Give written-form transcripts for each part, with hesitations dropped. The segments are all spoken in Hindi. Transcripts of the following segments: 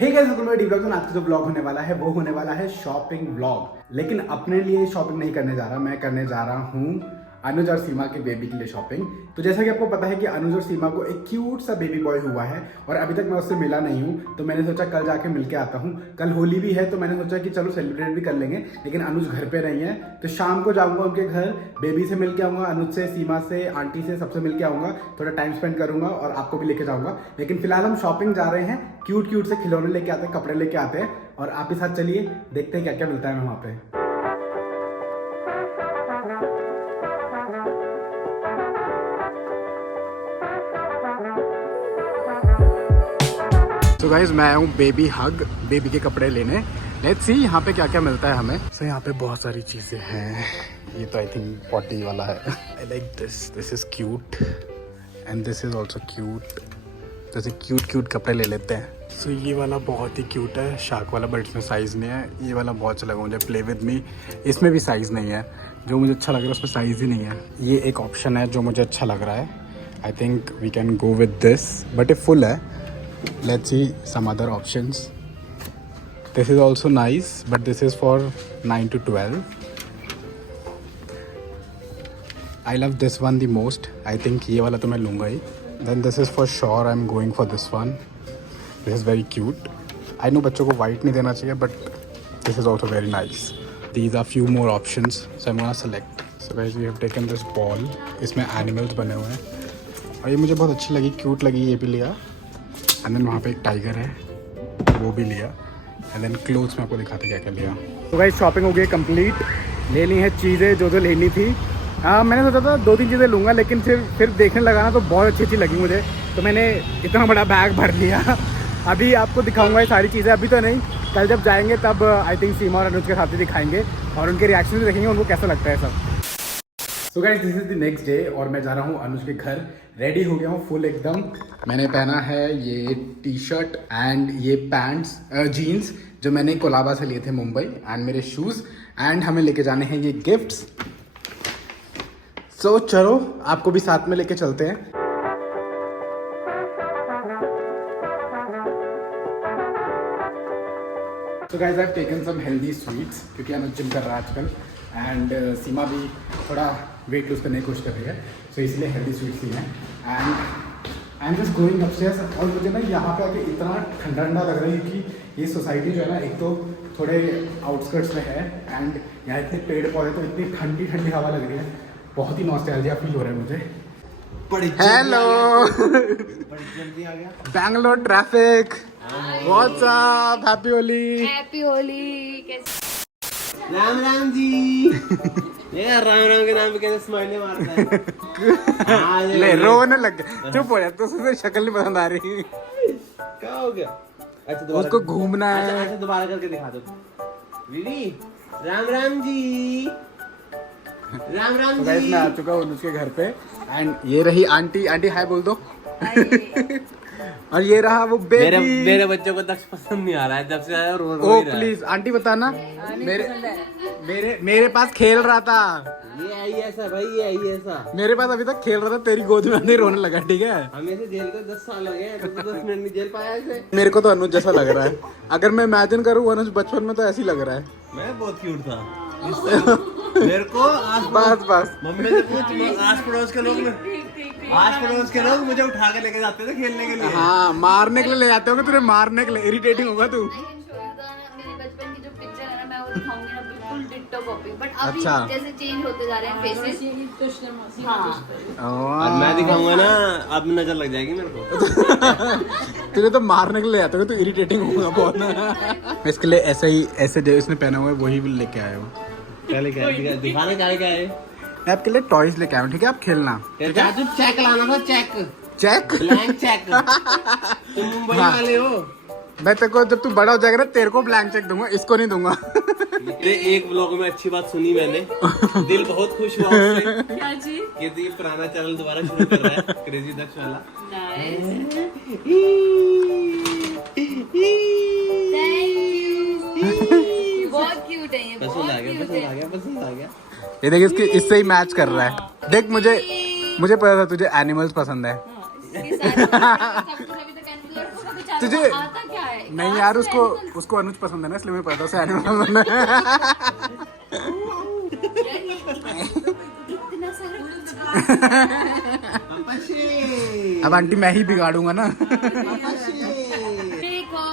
Hey guys, welcome to the blog. आज का जो ब्लॉग होने वाला है वो होने वाला है शॉपिंग ब्लॉग। लेकिन अपने लिए शॉपिंग नहीं करने जा रहा, मैं करने जा रहा हूँ अनुज और सीमा के बेबी के लिए शॉपिंग। तो जैसा कि आपको पता है कि अनुज और सीमा को एक क्यूट सा बेबी बॉय हुआ है और अभी तक मैं उससे मिला नहीं हूँ। तो मैंने सोचा कल जाके मिल के आता हूँ। कल होली भी है तो मैंने सोचा कि चलो सेलिब्रेट भी कर लेंगे। लेकिन अनुज घर पे नहीं है तो शाम को जाऊँगा उनके घर, बेबी से मिल के आऊँगा, अनुज से, सीमा से, आंटी से, सबसे मिल के आऊँगा, थोड़ा टाइम स्पेंड करूँगा और आपको भी लेके जाऊँगा। लेकिन फिलहाल हम शॉपिंग जा रहे हैं, क्यूट क्यूट से खिलौने लेके आते हैं, कपड़े लेके आते हैं और आप भी साथ चलिए, देखते हैं क्या क्या मिलता है हमें वहाँ पे। तो गाइज मैं आया हूँ बेबी हग, बेबी के कपड़े लेने। लेट्स सी यहाँ पे क्या क्या मिलता है हमें। सो यहाँ पे बहुत सारी चीज़ें हैं। ये तो आई थिंक पॉटी वाला है। I like this is cute and this is also cute. जैसे क्यूट कपड़े ले लेते हैं। सो ये वाला बहुत ही क्यूट है, शार्क वाला, बट इसमें साइज़ नहीं है। ये वाला बहुत अच्छा लगा मुझे, प्ले विद मी। इसमें भी साइज़ नहीं है, जो मुझे अच्छा लग रहा है उसमें साइज़ ही नहीं है। ये एक ऑप्शन है जो मुझे अच्छा लग रहा है। I think we can go with this, but ये फुल है। Let's see some other options. This is also nice, but this is for 9 to 12. I love this one the most. I think ये वाला तो मैं लूँगा ही. Then this is for sure I'm going for this one. This is very cute. I know बच्चों को white नहीं देना चाहिए, but this is also very nice. These are few more options, so I'm gonna select. So guys, we have taken this ball. इसमें animals बने हुए हैं और ये मुझे बहुत अच्छी लगी, cute लगी, ये भी लिया। एंड देन वहाँ पे एक टाइगर है, वो भी लिया। एंड देन क्लोथ्स में आपको दिखाते क्या क्या लिया। तो गाइस शॉपिंग हो गई कंप्लीट, ले ली हैं चीज़ें जो लेनी थी। मैंने सोचा था 2-3 चीज़ें लूँगा, लेकिन फिर देखने लगा ना तो बहुत अच्छी लगी मुझे, तो मैंने इतना बड़ा बैग भर लिया। अभी आपको दिखाऊंगा ये सारी चीज़ें, अभी तो नहीं, कल जब जाएंगे तब आई थिंक सीमा और अनुज के साथ ही दिखाएंगे और उनके रिएक्शन भी देखेंगे, उनको कैसा लगता है सब। So guys, this is the next day और मैं जा रहा हूँ अनुज के घर। रेडी हो गया हूँ फुल एकदम। मैंने पहना है ये टी शर्ट एंड ये पैंट्स, जीन्स जो मैंने कोलाबा से लिए थे मुंबई, एंड मेरे शूज़, एंड हमें लेके जाने हैं ये गिफ्ट्स। सो चलो आपको भी साथ में लेके चलते हैं। So guys, I've taken some healthy sweets क्योंकि अनुज जिम कर रहा है आजकल, एंड सीमा भी थोड़ा वेट लूज करने की कोशिश कर रही है, सो इसलिए हेल्दी स्वीट्स ली हैं। And I am just going upstairs और मुझे ना यहाँ पे आके इतना ठंडा लग रहा है कि ये सोसाइटी जो है ना, एक तो थोड़े आउटस्कर्ट्स में है एंड यहाँ इतने पेड़ पौधे, तो इतनी ठंडी ठंडी हवा लग रही है, बहुत ही नॉस्टैल्जिया फील हो रहा है मुझे। Hello Bangalore traffic, what's up, happy Holi. Happy Holi. कैसे? राम राम जी। ये राम राम के नाम पे कैसे स्माइल मारता है। ले रोने लग गया, चुप हो जा, तो उससे शक्ल नहीं पसंद आ रही। क्या हो गया? अच्छा उसको घूमना है। अच्छा दोबारा करके दिखा दो दीदी। राम राम जी, राम राम तो जी। गाइस मैं आ चुका हूँ उसके घर पे एंड ये रही आंटी। आंटी हाय बोल दो। और ये रहा वो बेबी। मेरे बच्चों को दक्ष पसंद नहीं आ रहा है, जब से आया रो ओ प्लीज आंटी बताना। मेरे पास खेल रहा था, ये आई ऐसा भाई, ये आई ऐसा। मेरे पास अभी तक खेल रहा था, तेरी गोद में नहीं रोने लगा, ठीक है। हमें से जेल को 10 साल लगे, तो 10 मिनट में जेल पाया इसे। मेरे को तो अनुज जैसा लग रहा है, अगर मैं इमेजिन करूँ अनुज बचपन में तो ऐसे ही लग रहा है। मैं बहुत क्यूट था। मेरे को बस मम्मी से पूछ, आस पड़ोस के लोग मुझे उठा के लेके जाते थे खेलने के लिए। हाँ, मारने के लिए ले जाते होंगे तुझे, मारने के लिए। इरिटेटिंग होगा तू। मेरे बचपन की जो पिक्चर है ना, मैं वो दिखाऊंगी ना, बिल्कुल डिट्टो कॉपी। बट अभी अच्छा। जैसे चेंज होते जा रहे हैं फेसेस। हाँ, और मैं दिखाऊंगा ना, अब नजर लग जाएगी मेरे को। तुझे तो मारने के लिए जाते होंगे, तो इरिटेटिंग होगा बहुत। मैं इसके लिए ऐसे जो इसने पहना हुआ है वही लेके आया हूँ। क्या लेके आए? दिखाने क्या लेके आए? मैं आपके लिए टॉयज लेके आया हूँ, ठीक है, आप खेलना। चाचू चेक लाना था, चेक चेक ब्लैंक चेक। तुम मुंबई हाँ। वाले हो। मैं तेरे को, जब तू बड़ा हो जाएगा ना, तेरे को ब्लैंक चेक दूंगा, इसको नहीं दूंगा। एक ब्लॉग में अच्छी बात सुनी मैंने, दिल बहुत खुश हुआ उससे। क्या चीज? कि ये पुराना चैनल दोबारा शुरू कर रहा है, क्रेजी दक्ष वाला। Nice. Thank you. बहुत क्यूट है ये, बहुत पसंद आ गया, क्यूट पसंद आ है। गया, पसंद आ गया। ये देख, इससे ही मैच कर रहा है। देख, मुझे पता था तुझे एनिमल्स पसंद है। इसके साथ सब कुछ अभी तक कैंसिल हो रहा है, तो तुझे- आता क्या है? नहीं यार, उसको अनुज पसंद है ना, इसलिए मैं पता से एनिमल पसंद है। इतना सारा अब आंटी मैं ही बिगाड़ूंगा ना। देखो,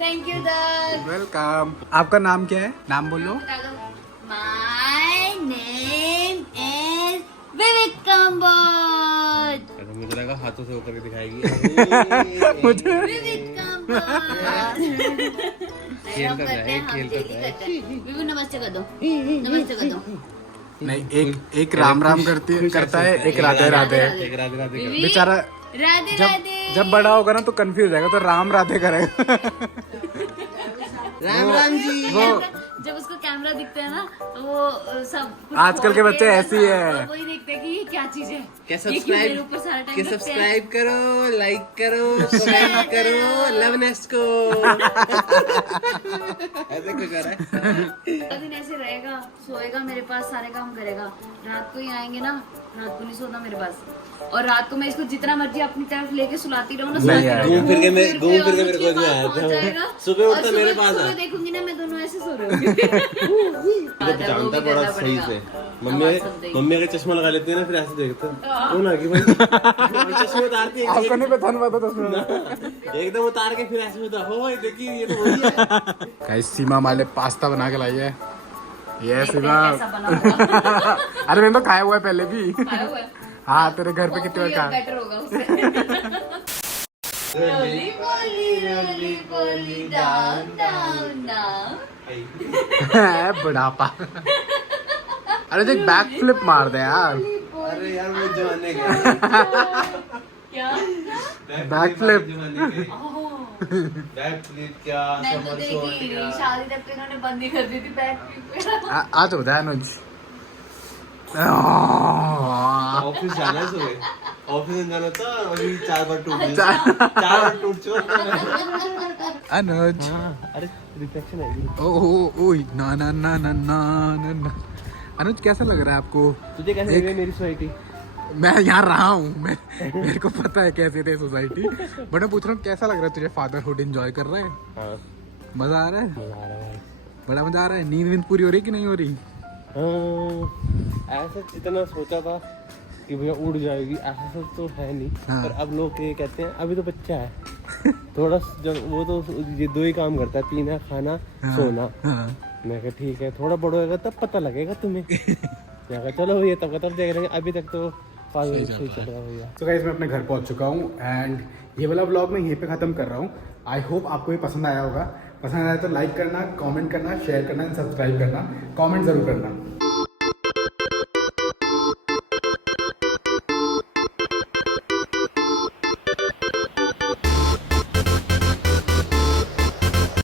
थैंक यू दर्द। वेलकम। आपका नाम क्या है? नाम बोलो। माय नेम इज विवेक कंबोज। मुझे लगा हाथों से होकर के दिखाएगी। विवेक कंबोज। खेल कर रहा है, खेल कर रहा है। विभू नमस्ते कर दो, नमस्ते कर दो। नहीं, एक राम राम करता है, एक राधे राधे। एक राधे राधे कर। बेचारा राधे राधे। जब बड़ा होगा ना तो कंफ्यूज जाएगा, तो राम राधे करेगा। राम राम जी। जब उसको कैमरा दिखता है ना तो वो सब कुछ आजकल के छोड़ बच्चे ऐसे ही है। और वही देखते हैं कि ये क्या चीज है, क्या ये क्यों मेरे ऊपर सारा टाइम लगते हैं? सब्सक्राइब करो, लाइक करो, कमेंट करो, लव नेस्ट को। ऐसे क्यों कर रहा है? पूरा दिन ऐसे रहेगा, सोएगा मेरे पास, सारे काम करेगा। रात को ही आएंगे ना, रात को नहीं सोता मेरे पास। और रात को मैं इसको जितना मर्जी अपनी तरफ लेके सुलाती रहूं ना, सुलाती रहूं। घूम फिर के मेरे गोद में आया था। सुबह उठता मेरे पास सुबह आया। देखूंगी ना, मैं दोनों ऐसे सो रहे होंगे। जानता बड़ा सही से। मम्मी अगर चश्मा लगा लेती है ना, फिर ऐसे देखते हैं। कौन आ गई भाई? चश्मा उतारती है, आपको नहीं पता था। एकदम उतार के फिर ऐसे होता हो, देखिए ये तो वही है। गाइस, सीमा माले पास्ता बना के लाई है। ये सीमा। कैसा बना होगा। अरे मैंने तो खाया हुआ है पहले भी। खाया हुआ है? हाँ, तेरे घर पे कितने बार खाया? बेटर होगा उससे। रोली बोली रोली बोली डाउन डाउन डाउन। बुढ़ापा। अरे देख, बैक फ्लिप मार दे यार। अरे यार वो जमाने के क्या? Back flip. बैक फ्लिप क्या मैं तो देखी नहीं, शादी तक तो इन्होंने बंद ही कर दी थी बैक फ्लिप। आज होता है अनुज। ऑफिस जाना है सुबह, ऑफिस में जाना था। अभी 4 बार टूट गया, 4 बार टूट चुका। अनुज। अरे रिफ्लेक्शन है। ओ ना ना ना ना ना ना। अनुज, कैसा लग रहा है आपको? तुझे कैसे लग रही है मेरी सोसाइटी? मैं यहाँ रहा हूँ, मेरे को पता है कैसी थी सोसाइटी, बट मैं पूछ रहा हूँ कैसा लग रहा है तुझे? फादरहुड एंजॉय कर रहा है? हाँ, मजा आ रहा है? मजा आ रहा है। बड़ा मजा आ रहा है। नींद पूरी हो रही कि नहीं हो रही? ऐसा जितना सोचा था कि भैया उड़ जाएगी, ऐसा सब तो है नहीं। हाँ। पर अब लोग ये कहते हैं अभी तो बच्चा है। थोड़ा जब वो तो ये 2 ही काम करता है, पीना, खाना, सोना। हाँ। मैं कहा ठीक है, थोड़ा बड़ा होगा तब पता लगेगा तुम्हें। मैं कहा चलो भैया तब देख रहे हैं, अभी तक तो सही चल रहा है भैया। तो गाइस, मैं अपने घर पहुंच चुका हूँ एंड ये वाला व्लॉग मैं यहीं पे ख़त्म कर रहा हूँ। आई होप आपको ये पसंद आया होगा। पसंद आया तो लाइक करना, कमेंट करना, शेयर करना एंड सब्सक्राइब करना, कमेंट ज़रूर करना।